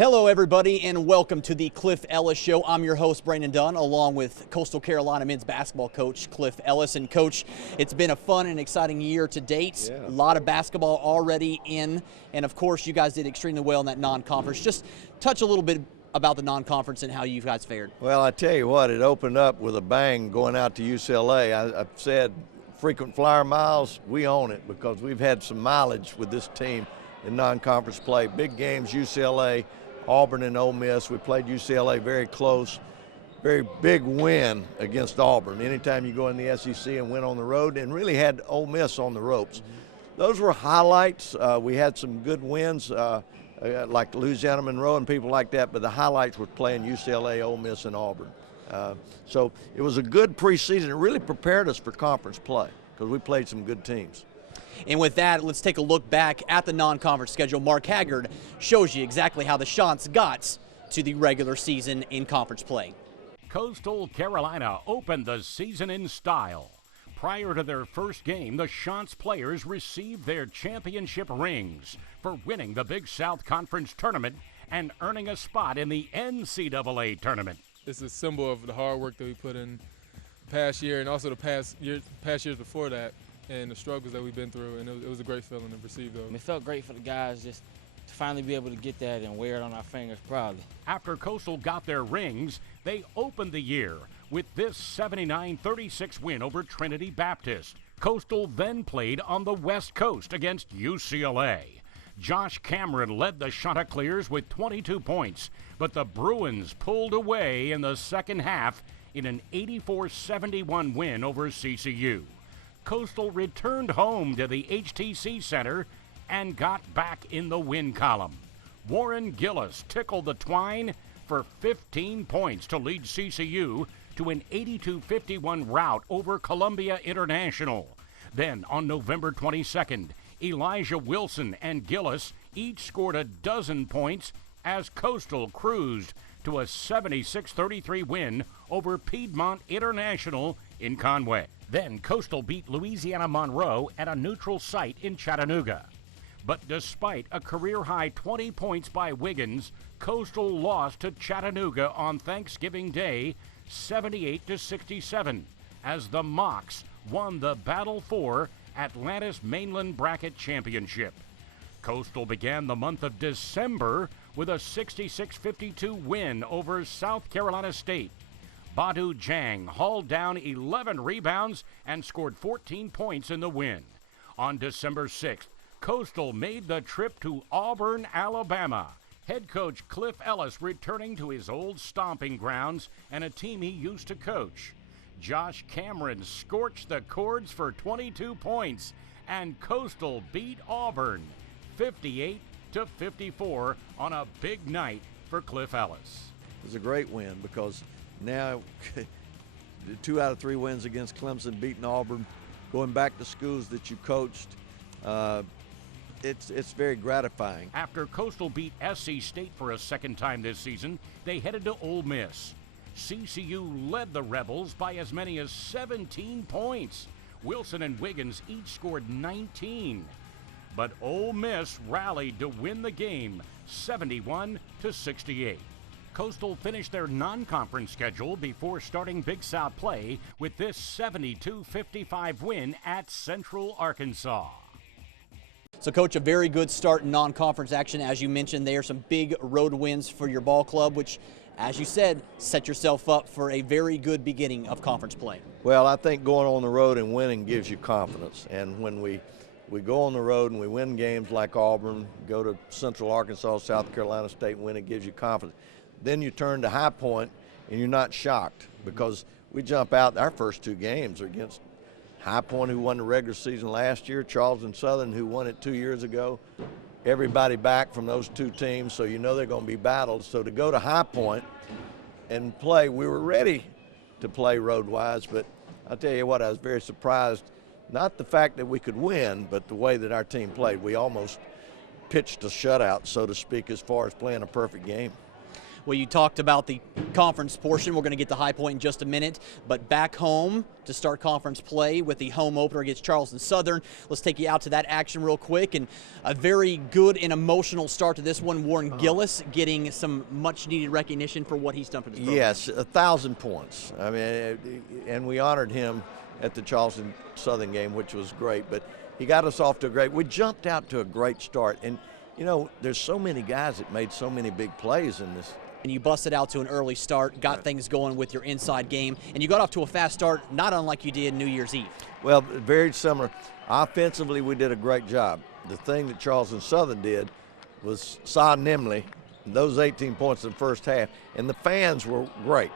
Hello everybody and welcome to the Cliff Ellis Show. I'm your host Brandon Dunn along with Coastal Carolina men's basketball coach Cliff Ellis. And Coach, it's been a fun and exciting year to date. A lot of basketball already in, and of course you guys did extremely well in that non-conference. Just touch a little bit about the non-conference and how you guys fared. Well, I tell you what, it opened up with a bang going out to UCLA. I've said frequent flyer miles, we own it because we've had some mileage with this team in non-conference play. Big games, UCLA, Auburn and Ole Miss. We played UCLA very close. Very big win against Auburn. Anytime you go in the SEC and win on the road, and really had Ole Miss on the ropes. Those were highlights. We had some good wins like Louisiana Monroe and people like that, but the highlights were playing UCLA, Ole Miss, and Auburn. So it was a good preseason. It really prepared us for conference play because we played some good teams. And with that, let's take a look back at the non-conference schedule. Mark Haggard shows you exactly how the Chants got to the regular season in conference play. Coastal Carolina opened the season in style. Prior to their first game, the Chants players received their championship rings for winning the Big South Conference tournament and earning a spot in the NCAA tournament. It's a symbol of the hard work that we put in past year and also the past years before that, and the struggles that we've been through, and it was a great feeling to receive those. It felt great for the guys just to finally be able to get that and wear it on our fingers proudly. After Coastal got their rings, they opened the year with this 79-36 win over Trinity Baptist. Coastal then played on the West Coast against UCLA. Josh Cameron led the Chanticleers with 22 points, but the Bruins pulled away in the second half in an 84-71 win over CCU. Coastal returned home to the HTC Center and got back in the win column. Warren Gillis tickled the twine for 15 points to lead CCU to an 82-51 rout over Columbia International. Then on November 22nd, Elijah Wilson and Gillis each scored a dozen points as Coastal cruised to a 76-33 win over Piedmont International in Conway. Then Coastal beat Louisiana Monroe at a neutral site in Chattanooga. But despite a career-high 20 points by Wiggins, Coastal lost to Chattanooga on Thanksgiving Day 78-67 as the Mocs won the Battle for Atlantis Mainland Bracket Championship. Coastal began the month of December with a 66-52 win over South Carolina State. Badu Jang hauled down 11 rebounds and scored 14 points in the win. On December 6th, Coastal made the trip to Auburn, Alabama. Head coach Cliff Ellis returning to his old stomping grounds and a team he used to coach. Josh Cameron scorched the cords for 22 points, and Coastal beat Auburn 58-54 on a big night for Cliff Ellis. It was a great win because now 2 out of 3 wins against Clemson, beating Auburn, going back to schools that you coached, it's very gratifying. After Coastal beat SC State for a second time this season, they headed to Ole Miss. CCU led the Rebels by as many as 17 points. Wilson and Wiggins each scored 19. But Ole Miss rallied to win the game 71-68. Coastal finished their non-conference schedule before starting Big South play with this 72-55 win at Central Arkansas. So, Coach, a very good start in non-conference action. As you mentioned, there are some big road wins for your ball club, which, as you said, set yourself up for a very good beginning of conference play. Well, I think going on the road and winning gives you confidence. And when we go on the road and we win games like Auburn, go to Central Arkansas, South Carolina State, win, it gives you confidence. Then you turn to High Point and you're not shocked because we jump out. Our first 2 games are against High Point, who won the regular season last year, Charleston Southern, who won it 2 years ago. Everybody back from those 2 teams, so you know they're going to be battled. So to go to High Point and play, we were ready to play road-wise, but I'll tell you what, I was very surprised, not the fact that we could win, but the way that our team played. We almost pitched a shutout, so to speak, as far as playing a perfect game. Well, you talked about the conference portion. We're going to get to High Point in just a minute, but back home to start conference play with the home opener against Charleston Southern. Let's take you out to that action real quick, and a very good and emotional start to this one. Warren Gillis getting some much-needed recognition for what he's done for this program. Yes, 1,000 points. I mean, and we honored him at the Charleston Southern game, which was great, but he got us off to a great, we jumped out to a great start. And, you know, there's so many guys that made so many big plays in this. And you busted out to an early start, got things going with your inside game, and you got off to a fast start, not unlike you did New Year's Eve. Well, very similar. Offensively, we did a great job. The thing that Charleston Southern did was saw Nimley, those 18 points in the first half, and the fans were great.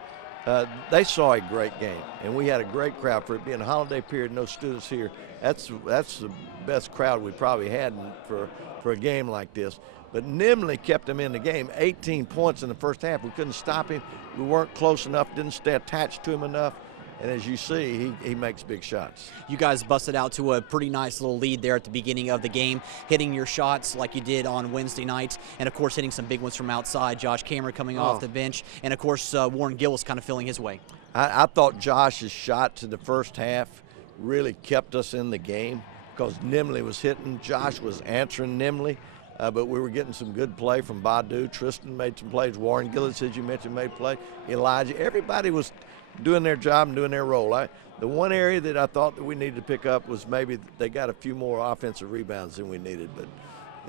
They saw a great game, and we had a great crowd for it being a holiday period, no students here. That's the best crowd we probably had for a game like this. But Nimley kept him in the game, 18 points in the first half. We couldn't stop him. We weren't close enough, didn't stay attached to him enough. And as you see, he makes big shots. You guys busted out to a pretty nice little lead there at the beginning of the game, hitting your shots like you did on Wednesday night, and, of course, hitting some big ones from outside. Josh Cameron coming off the bench, and, of course, Warren Gillis kind of filling his way. I thought Josh's shots in the first half really kept us in the game because Nimley was hitting. Josh was answering Nimley. But we were getting some good play from Badu. Tristan made some plays. Warren Gillis, as you mentioned, made play. Elijah. Everybody was doing their job and doing their role. The one area that I thought that we needed to pick up was maybe they got a few more offensive rebounds than we needed. But,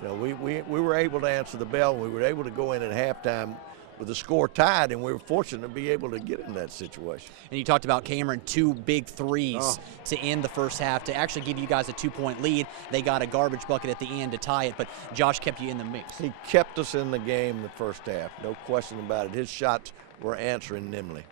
you know, we were able to answer the bell. We were able to go in at halftime with the score tied, and we were fortunate to be able to get in that situation. And you talked about Cameron, 2 big threes to end the first half to actually give you guys a 2-point lead. They got a garbage bucket at the end to tie it, but Josh kept you in the mix. He kept us in the game the first half, no question about it. His shots were answering Nimley.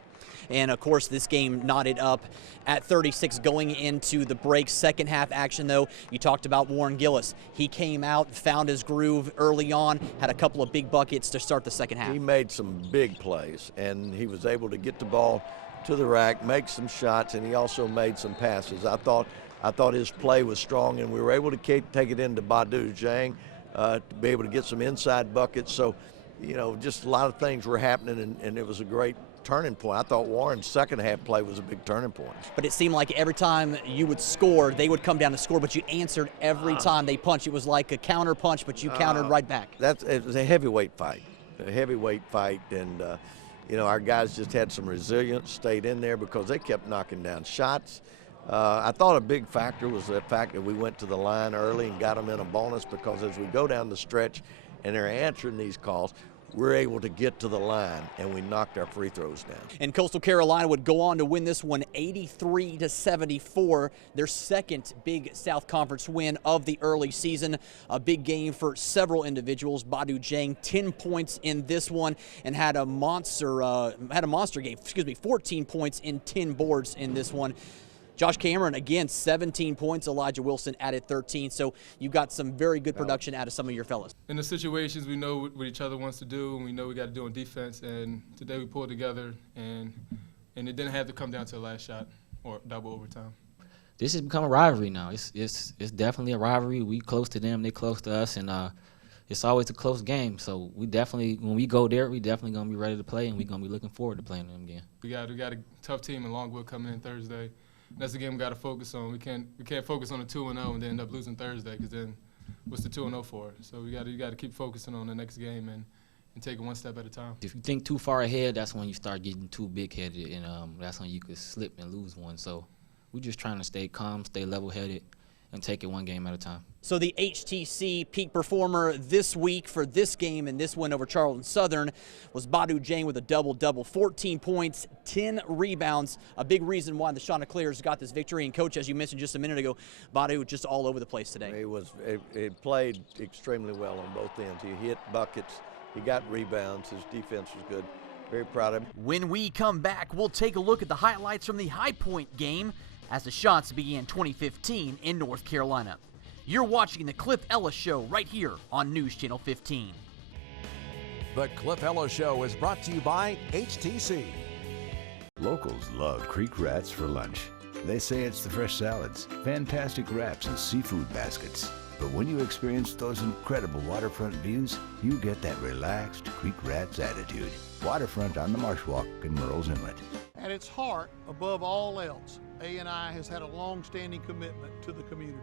And, of course, this game knotted up at 36 going into the break. Second half action, though, you talked about Warren Gillis. He came out, found his groove early on, had a couple of big buckets to start the second half. He made some big plays, and he was able to get the ball to the rack, make some shots, and he also made some passes. I thought his play was strong, and we were able to take it into Badu Jang to be able to get some inside buckets. So, you know, just a lot of things were happening, and it was a great turning point. I thought Warren's second half play was a big turning point. But it seemed like every time you would score, they would come down to score, but you answered every time they punched. It was like a counter punch, but you countered right back. It was a heavyweight fight, and you know, our guys just had some resilience, stayed in there because they kept knocking down shots. I thought a big factor was the fact that we went to the line early and got them in a bonus, because as we go down the stretch and they're answering these calls, we're able to get to the line, and we knocked our free throws down. And Coastal Carolina would go on to win this one 83-74, their second big South Conference win of the early season. A big game for several individuals. Badu Jang, 10 points in this one, and had a monster game. 14 points in 10 boards in this one. Josh Cameron, again, 17 points. Elijah Wilson added 13. So you got some very good production out of some of your fellas. In the situations, we know what each other wants to do, and we know we got to do on defense. And today we pulled together, and it didn't have to come down to the last shot or double overtime. This has become a rivalry now. It's definitely a rivalry. We close to them, they close to us, and it's always a close game. So we definitely, when we go there, we definitely gonna be ready to play, and we're gonna be looking forward to playing them again. We got a tough team in Longwood coming in Thursday. That's the game we got to focus on. We can't focus on the 2-0 and then end up losing Thursday, because then what's the 2-0 for? So you got to keep focusing on the next game and take it one step at a time. If you think too far ahead, that's when you start getting too big-headed, and that's when you could slip and lose one. So we're just trying to stay calm, stay level-headed, and take it one game at a time. So the HTC peak performer this week for this game and this win over Charleston Southern was Badu Jang with a double-double, 14 points, 10 rebounds. A big reason why the Chanticleers got this victory. And, Coach, as you mentioned just a minute ago, Badu just all over the place today. It played extremely well on both ends. He hit buckets. He got rebounds. His defense was good. Very proud of him. When we come back, we'll take a look at the highlights from the High Point game as the Shots began 2015 in North Carolina. You're watching the Cliff Ellis Show right here on News Channel 15. The Cliff Ellis Show is brought to you by HTC. Locals love Creek Rats for lunch. They say it's the fresh salads, fantastic wraps, and seafood baskets. But when you experience those incredible waterfront views, you get that relaxed Creek Rats attitude. Waterfront on the Marshwalk in Murrells Inlet. At its heart, above all else, A&I has had a long-standing commitment to the community.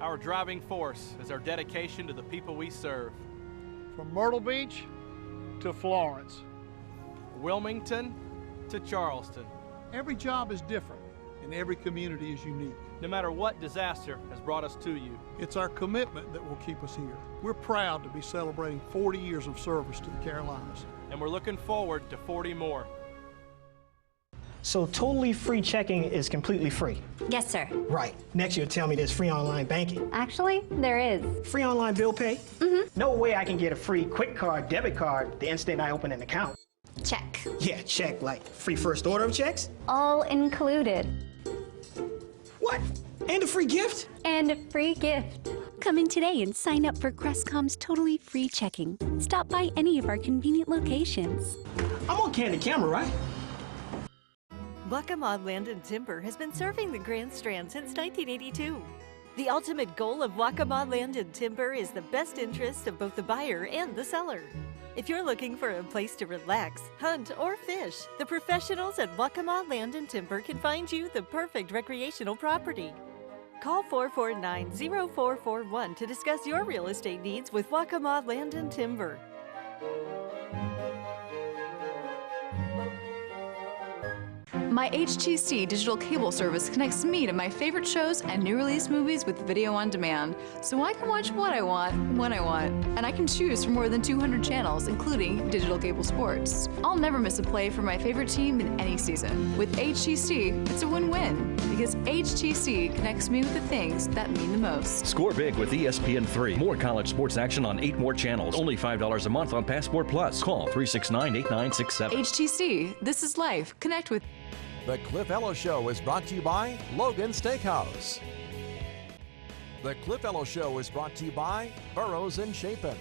Our driving force is our dedication to the people we serve. From Myrtle Beach to Florence. Wilmington to Charleston. Every job is different, and every community is unique. No matter what disaster has brought us to you. It's our commitment that will keep us here. We're proud to be celebrating 40 years of service to the Carolinas. And we're looking forward to 40 more. So totally free checking is completely free? Yes, sir. Right. Next you'll tell me there's free online banking. Actually, there is. Free online bill pay? Mm-hmm. No way I can get a free quick card, debit card the instant I open an account. Check. Yeah, check, like free first order of checks? All included. What? And a free gift? And a free gift. Come in today and sign up for Crestcom's totally free checking. Stop by any of our convenient locations. I'm on Candid Camera, right? Waccamaw Land and Timber has been serving the Grand Strand since 1982. The ultimate goal of Waccamaw Land and Timber is the best interest of both the buyer and the seller. If you're looking for a place to relax, hunt, or fish, the professionals at Waccamaw Land and Timber can find you the perfect recreational property. Call 449-0441 to discuss your real estate needs with Waccamaw Land and Timber. My HTC digital cable service connects me to my favorite shows and new release movies with video on demand, so I can watch what I want, when I want, and I can choose from more than 200 channels, including digital cable sports. I'll never miss a play for my favorite team in any season. With HTC, it's a win-win, because HTC connects me with the things that mean the most. Score big with ESPN3. More college sports action on 8 more channels. Only $5 a month on Passport Plus. Call 369-8967. HTC, this is life. Connect with. The Cliff Ellis Show is brought to you by Logan Steakhouse. The Cliff Ellis Show is brought to you by Burrows and Chapin.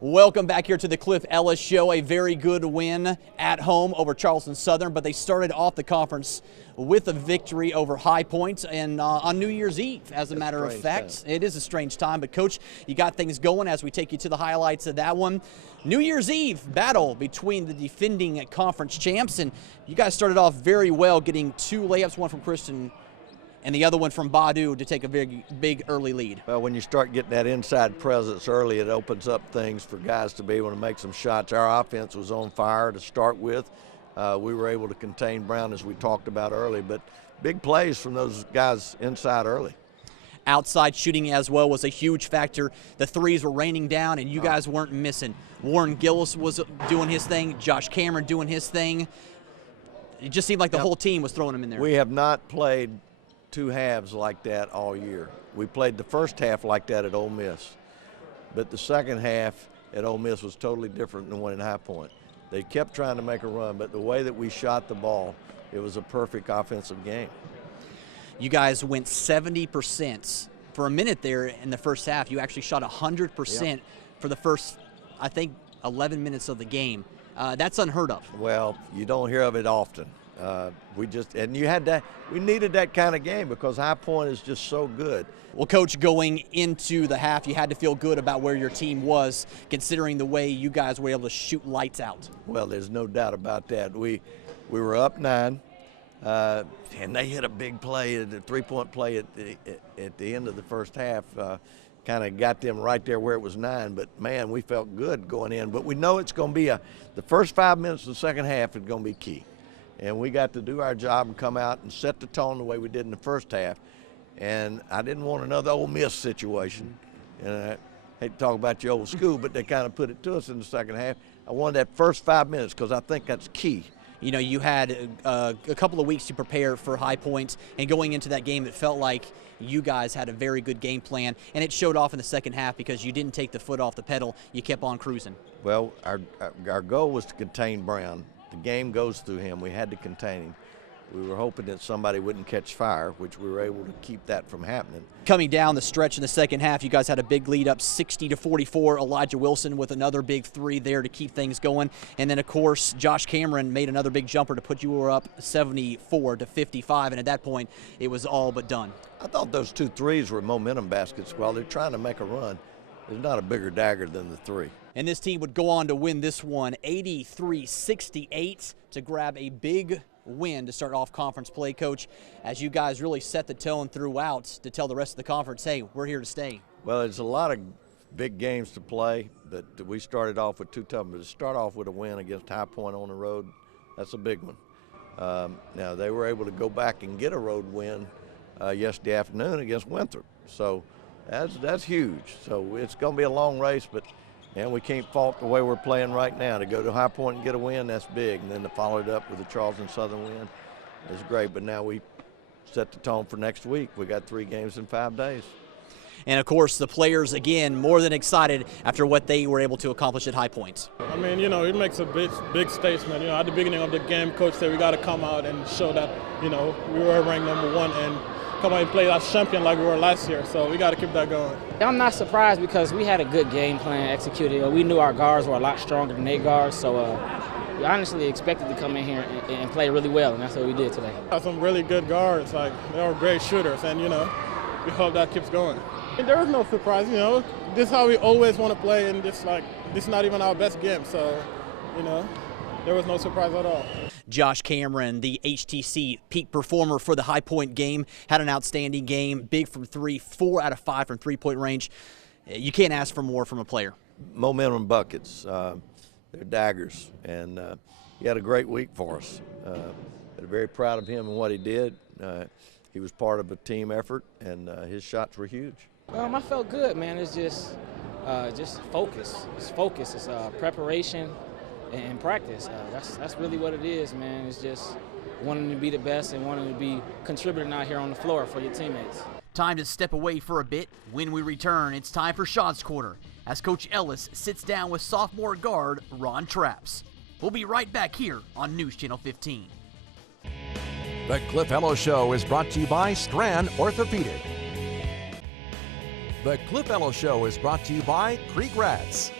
Welcome back here to the Cliff Ellis Show. A very good win at home over Charleston Southern, but they started off the conference with a victory over High Point and on New Year's Eve, as a matter of fact. It is a strange time, but Coach, you got things going as we take you to the highlights of that one. New Year's Eve battle between the defending conference champs, and you guys started off very well, getting 2 layups, one from Kristen and the other one from Badu to take a big early lead. Well, when you start getting that inside presence early, it opens up things for guys to be able to make some shots. Our offense was on fire to start with. We were able to contain Brown, as we talked about early, but big plays from those guys inside early. Outside shooting as well was a huge factor. The threes were raining down, and you guys weren't missing. Warren Gillis was doing his thing, Josh Cameron doing his thing. It just seemed like the whole team was throwing them in there. We have not played 2 halves like that all year. We played the first half like that at Ole Miss, but the second half at Ole Miss was totally different than the one in High Point. They kept trying to make a run, but the way that we shot the ball, it was a perfect offensive game. You guys went 70% for a minute there in the first half. You actually shot 100% for the first, I think, 11 minutes of the game. That's unheard of. Well, you don't hear of it often. We needed that kind of game because High Point is just so good. Well, Coach, going into the half, you had to feel good about where your team was, considering the way you guys were able to shoot lights out. Well, there's no doubt about that. We were up 9, and they hit a big play, a 3-point play at the end of the first half. Kind of got them right there where it was 9, but man, we felt good going in. But we know it's going to be the first 5 minutes of the second half is going to be key. And we got to do our job and come out and set the tone the way we did in the first half. And I didn't want another Ole Miss situation. And I hate to talk about your old school, but they kind of put it to us in the second half. I wanted that first 5 minutes because I think that's key. You know, you had a couple of weeks to prepare for High Point, and going into that game, it felt like you guys had a very good game plan, and it showed off in the second half because you didn't take the foot off the pedal. You kept on cruising. Well, our goal was to contain Brown. The game goes through him. We had to contain him. We were hoping that somebody wouldn't catch fire, which we were able to keep that from happening. Coming down the stretch in the second half, you guys had a big lead up 60-44. Elijah Wilson with another big three there to keep things going. And then, of course, Josh Cameron made another big jumper to put you up 74-55. And at that point, it was all but done. I thought those 2 threes were momentum baskets while they're trying to make a run. There's not a bigger dagger than the 3. And this team would go on to win this one 83-68 to grab a big win to start off conference play. Coach, as you guys really set the tone throughout to tell the rest of the conference, hey, we're here to stay. Well, there's a lot of big games to play, but we started off with 2 tough, but to start off with a win against High Point on the road, that's a big one. Now, they were able to go back and get a road win yesterday afternoon against Winthrop, so that's huge. So it's going to be a long race, but and we can't fault the way we're playing right now. To go to High Point and get a win, that's big. And then to follow it up with the Charleston Southern win is great. But now we set the tone for next week. We got 3 games in 5 days. And, of course, the players, again, more than excited after what they were able to accomplish at High Point. I mean, you know, it makes a big statement. You know, at the beginning of the game, Coach said we got to come out and show that, you know, we were ranked #1 and come out and play as champion like we were last year. So we got to keep that going. I'm not surprised because we had a good game plan executed. We knew our guards were a lot stronger than their guards, so we honestly expected to come in here and play really well, and that's what we did today. We have some really good guards. Like, they are great shooters, and, you know, we hope that keeps going. And there was no surprise, you know. This is how we always want to play, and this is not even our best game. So, you know, there was no surprise at all. Josh Cameron, the HTC peak performer for the High Point game, had an outstanding game, big from 3, 4 out of 5 from three-point range. You can't ask for more from a player. Momentum buckets, they're daggers, and he had a great week for us. We're very proud of him and what he did. He was part of a team effort, and his shots were huge. I felt good, man. It's just focus. It's focus. It's preparation and practice. That's really what it is, man. It's just wanting to be the best and wanting to be contributing out here on the floor for your teammates. Time to step away for a bit. When we return, it's time for Shots Corner as Coach Ellis sits down with sophomore guard Ron Traps. We'll be right back here on News Channel 15. The Cliff Ellis Show is brought to you by Strand Orthopedic. The Cliff Ellis Show is brought to you by Creek Rats.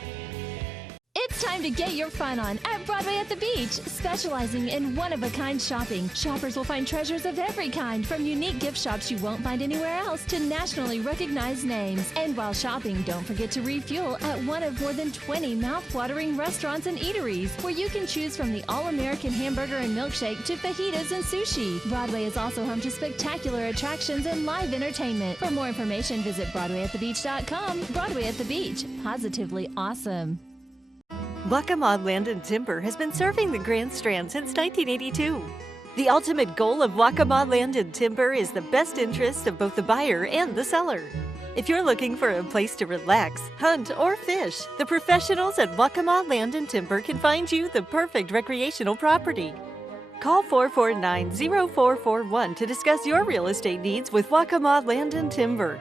It's time to get your fun on at Broadway at the Beach. Specializing in one-of-a-kind shopping, shoppers will find treasures of every kind, from unique gift shops you won't find anywhere else to nationally recognized names. And while shopping, don't forget to refuel at one of more than 20 mouth-watering restaurants and eateries, where you can choose from the all-American hamburger and milkshake to fajitas and sushi. Broadway is also home to spectacular attractions and live entertainment. For more information, visit BroadwayAtTheBeach.com. Broadway at the Beach, positively awesome. Waccamaw Land and Timber has been serving the Grand Strand since 1982. The ultimate goal of Waccamaw Land and Timber is the best interest of both the buyer and the seller. If you're looking for a place to relax, hunt, or fish, the professionals at Waccamaw Land and Timber can find you the perfect recreational property. Call 449-0441 to discuss your real estate needs with Waccamaw Land and Timber.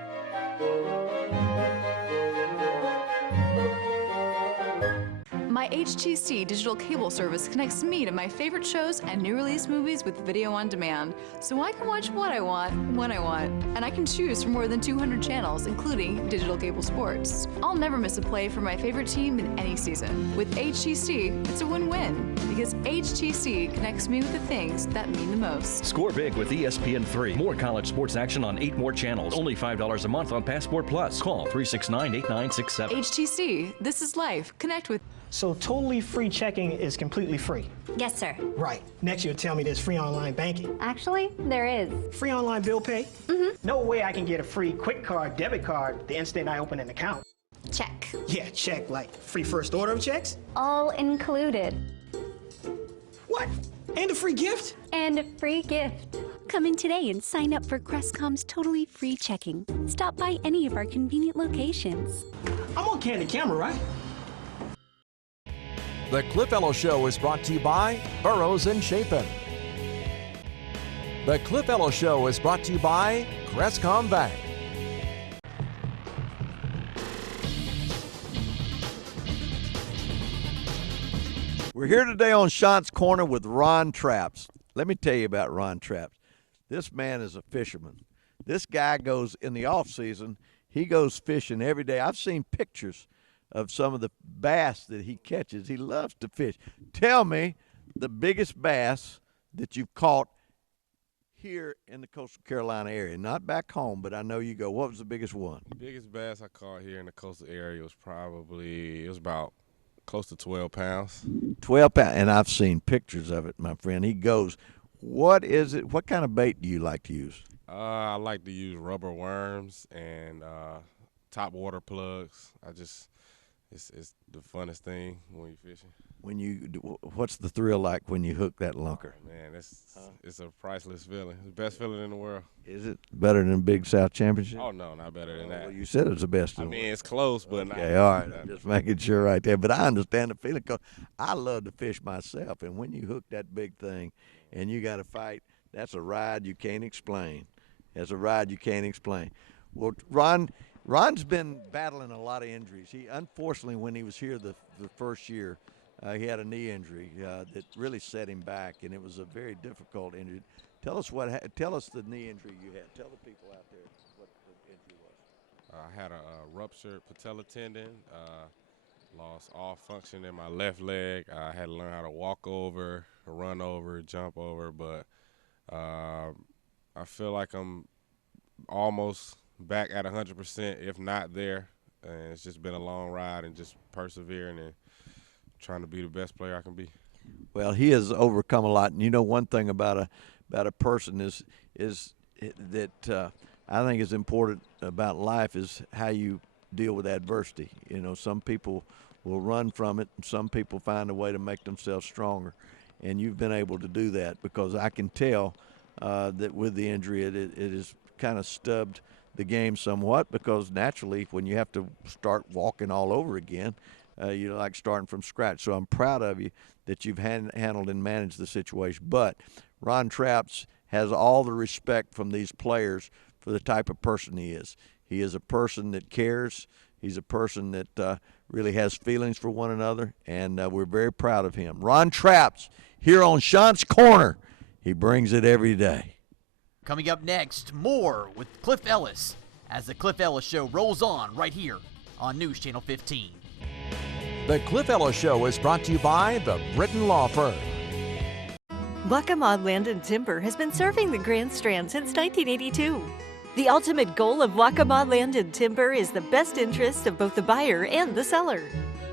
My HTC digital cable service connects me to my favorite shows and new release movies with video on demand, so I can watch what I want, when I want, and I can choose from more than 200 channels, including digital cable sports. I'll never miss a play for my favorite team in any season. With HTC, it's a win-win, because HTC connects me with the things that mean the most. Score big with ESPN3. More college sports action on 8 more channels. Only $5 a month on Passport Plus. Call 369-8967. HTC, this is life. Connect with. So totally free checking is completely free? Yes, sir. Right. Next you'll tell me there's free online banking. Actually, there is. Free online bill pay? No way I can get a free quick card, debit card the instant I open an account. Check. Yeah, check. Like free first order of checks? All included. What? And a free gift? And a free gift. Come in today and sign up for Crestcom's totally free checking. Stop by any of our convenient locations. I'm on candid camera, right? The Cliff Ellis Show is brought to you by Burroughs & Chapin. The Cliff Ellis Show is brought to you by Crestcom Bank. We're here today on Shots Corner with Ron Traps. let me tell you about Ron Traps. This man is a fisherman. This guy goes in the off season. He goes fishing every day. I've seen pictures of some of the bass that he catches. He loves to fish. Tell me the biggest bass that you've caught here in the coastal Carolina area, not back home, but I know you go. What was the biggest one? The biggest bass I caught here in the coastal area was about close to 12 pounds. 12 pounds, and I've seen pictures of it, my friend. He goes, what is it? What kind of bait do you like to use? I like to use rubber worms and top water plugs. It's the funnest thing when you're fishing. What's the thrill like when you hook that lunker? Oh, man, it's a priceless feeling. It's the best feeling in the world. Is it better than Big South Championship? Oh, no, not better than that. Well, you said it was the best. I mean, it's close, but not. Okay, all right. I'm just making sure right there. But I understand the feeling because I love to fish myself. And when you hook that big thing and you got to fight, that's a ride you can't explain. That's a ride you can't explain. Well, Ron's been battling a lot of injuries. He, unfortunately, when he was here the first year, he had a knee injury that really set him back, and it was a very difficult injury. Tell us the knee injury you had. Tell the people out there what the injury was. I had a ruptured patella tendon, lost all function in my left leg. I had to learn how to walk over, run over, jump over, but I feel like I'm almost back at 100%, if not there. And it's just been a long ride and just persevering and trying to be the best player I can be. Well, he has overcome a lot, and you know one thing about a person is that I think is important about life is how you deal with adversity. You know, some people will run from it, and some people find a way to make themselves stronger, and you've been able to do that because I can tell that with the injury it has kind of stubbed the game somewhat because naturally when you have to start walking all over again, you're like starting from scratch. So I'm proud of you that you've handled and managed the situation. But Ron Traps has all the respect from these players for the type of person he is. He is a person that cares. He's a person that really has feelings for one another, and we're very proud of him. Ron Traps here on Shant's Corner. He brings it every day. Coming up next, more with Cliff Ellis as the Cliff Ellis Show rolls on right here on News Channel 15. The Cliff Ellis Show is brought to you by the Britton Law Firm. Waccamaw Land and Timber has been serving the Grand Strand since 1982. The ultimate goal of Waccamaw Land and Timber is the best interest of both the buyer and the seller.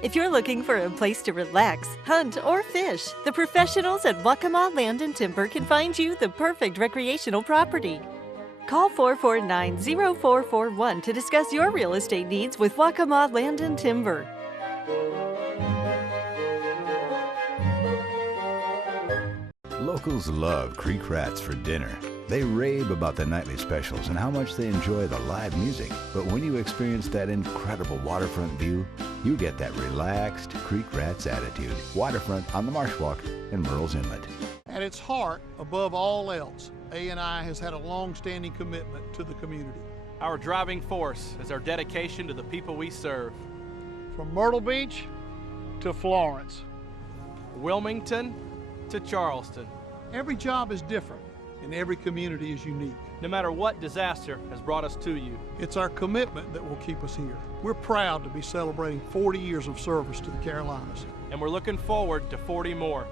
If you're looking for a place to relax, hunt, or fish, the professionals at Waccamaw Land and Timber can find you the perfect recreational property. Call 449-0441 to discuss your real estate needs with Waccamaw Land and Timber. Locals love Creek Rats for dinner. They rave about the nightly specials and how much they enjoy the live music. But when you experience that incredible waterfront view, you get that relaxed Creek Rats attitude. Waterfront on the Marsh Walk in Murrells Inlet. At its heart, above all else, A&I has had a long-standing commitment to the community. Our driving force is our dedication to the people we serve. From Myrtle Beach to Florence, Wilmington to Charleston. Every job is different, and every community is unique. No matter what disaster has brought us to you. It's our commitment that will keep us here. We're proud to be celebrating 40 years of service to the Carolinas. And we're looking forward to 40 more.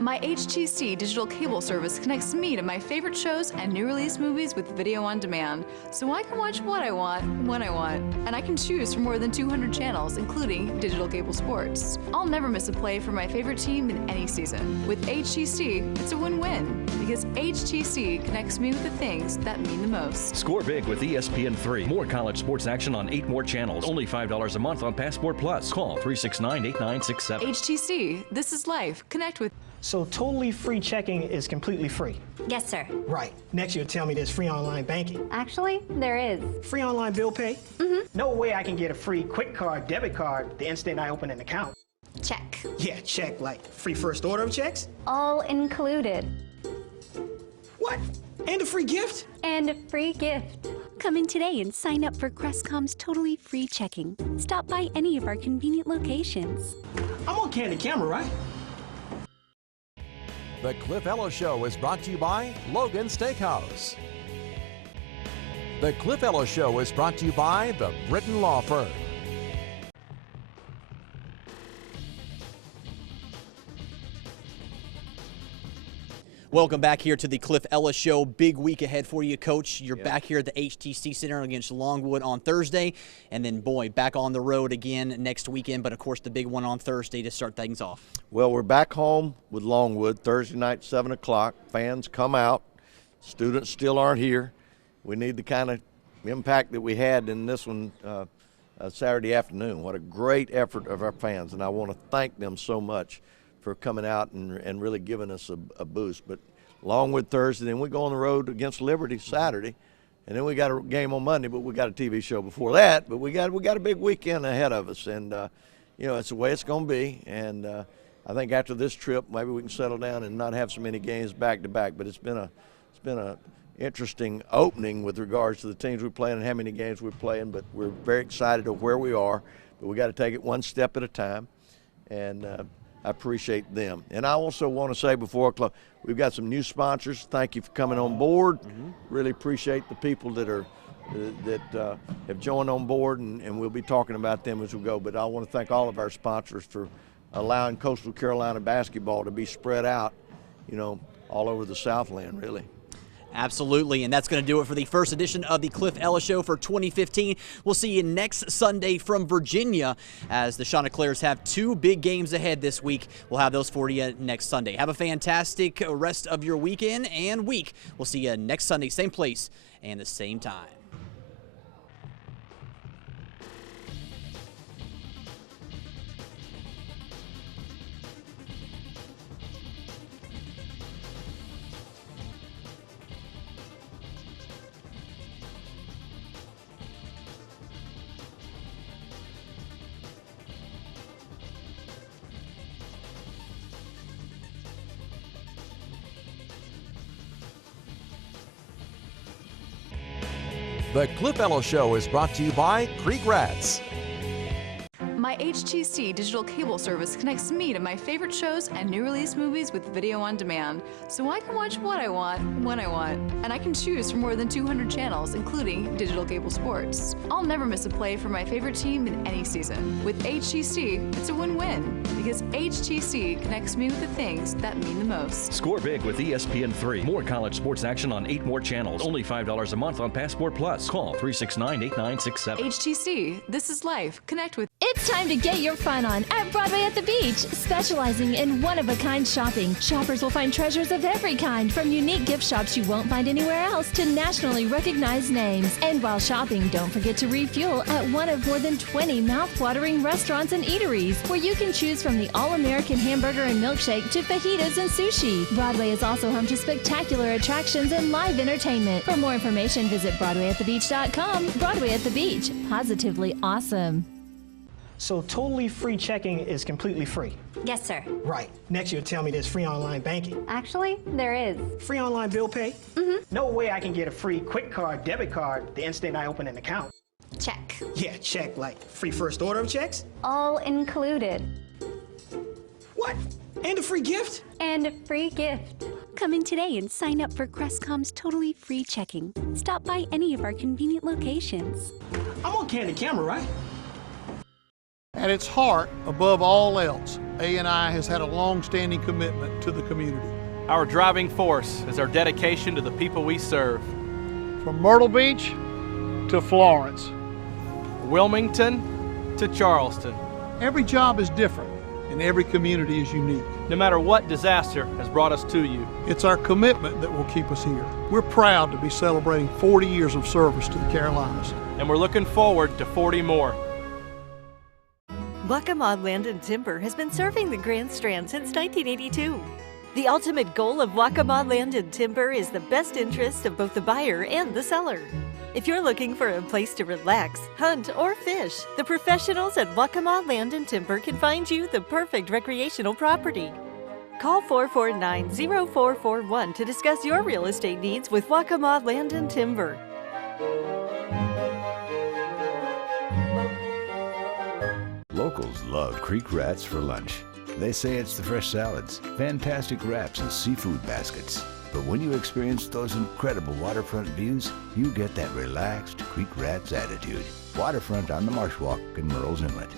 My HTC digital cable service connects me to my favorite shows and new release movies with video on demand, so I can watch what I want, when I want, and I can choose from more than 200 channels, including digital cable sports. I'll never miss a play for my favorite team in any season. With HTC, it's a win-win, because HTC connects me with the things that mean the most. Score big with ESPN3. More college sports action on 8 more channels. Only $5 a month on Passport Plus. Call 369-8967. HTC, this is life. Connect with. So totally free checking is completely free? Yes, sir. Right. Next you'll tell me there's free online banking. Actually, there is. Free online bill pay? Mm-hmm. No way I can get a free quick card, debit card the instant I open an account. Check. Yeah, check. Like free first order of checks? All included. What? And a free gift? And a free gift. Come in today and sign up for Crestcom's totally free checking. Stop by any of our convenient locations. I'm on candid camera, right? The Cliff Ellis Show is brought to you by Logan Steakhouse. The Cliff Ellis Show is brought to you by the Britton Law Firm. Welcome back here to the Cliff Ellis Show. Big week ahead for you, Coach. You're back here at the HTC Center against Longwood on Thursday. And then, boy, back on the road again next weekend. But, of course, the big one on Thursday to start things off. Well, we're back home with Longwood Thursday night, 7 o'clock. Fans come out. Students still aren't here. We need the kind of impact that we had in this one Saturday afternoon. What a great effort of our fans. And I want to thank them so much for coming out and really giving us a boost. But Longwood Thursday, then we go on the road against Liberty Saturday, and then we got a game on Monday, but we got a TV show before that. But we got a big weekend ahead of us, and you know, it's the way it's going to be. And I think after this trip, maybe we can settle down and not have so many games back to back. But it's been a interesting opening with regards to the teams we're playing and how many games we're playing. But we're very excited of where we are. But we got to take it one step at a time, and I appreciate them. And I also want to say before I close, we've got some new sponsors. Thank you for coming on board. Really appreciate the people that have joined on board, and we'll be talking about them as we go. But I want to thank all of our sponsors for allowing Coastal Carolina basketball to be spread out, you know, all over the Southland, really. Absolutely, and that's going to do it for the first edition of the Cliff Ellis Show for 2015. We'll see you next Sunday from Virginia as the Chanticleers have two big games ahead this week. We'll have those for you next Sunday. Have a fantastic rest of your weekend and week. We'll see you next Sunday, same place and the same time. The Cliff Ellis Show is brought to you by Creek Rats. My HTC digital cable service connects me to my favorite shows and new release movies with video on demand, so I can watch what I want, when I want, and I can choose from more than 200 channels, including digital cable sports. I'll never miss a play for my favorite team in any season. With HTC, it's a win-win, because HTC connects me with the things that mean the most. Score big with ESPN3. More college sports action on 8 more channels. Only $5 a month on Passport Plus. Call 369-8967. HTC, this is life. Connect with. It's time to get your fun on at Broadway at the Beach. Specializing in one-of-a-kind shopping, shoppers will find treasures of every kind, from unique gift shops you won't find anywhere else to nationally recognized names. And while shopping, don't forget to refuel at one of more than 20 mouth-watering restaurants and eateries, where you can choose from the all-American hamburger and milkshake to fajitas and sushi. Broadway is also home to spectacular attractions and live entertainment. For more information, visit BroadwayAtTheBeach.com. Broadway at the Beach. Positively awesome. So totally free checking is completely free? Yes, sir. Right. Next you'll tell me there's free online banking. Actually, there is. Free online bill pay? No way I can get a free quick card, debit card the instant I open an account. Check. Yeah, check, like free first order of checks? All included. What? And a free gift? And a free gift. Come in today and sign up for Crestcom's totally free checking. Stop by any of our convenient locations. I'm on candid camera, right? At its heart, above all else, A&I has had a long-standing commitment to the community. Our driving force is our dedication to the people we serve. From Myrtle Beach to Florence. Wilmington to Charleston. Every job is different, and every community is unique. No matter what disaster has brought us to you. It's our commitment that will keep us here. We're proud to be celebrating 40 years of service to the Carolinas. And we're looking forward to 40 more. Waccamaw Land and Timber has been serving the Grand Strand since 1982. The ultimate goal of Waccamaw Land and Timber is the best interest of both the buyer and the seller. If you're looking for a place to relax, hunt, or fish, the professionals at Waccamaw Land and Timber can find you the perfect recreational property. Call 449-0441 to discuss your real estate needs with Waccamaw Land and Timber. Locals love Creek Rats for lunch. They say it's the fresh salads, fantastic wraps, and seafood baskets. But when you experience those incredible waterfront views, you get that relaxed Creek Rats attitude. Waterfront on the Marsh Walk in Murrells Inlet.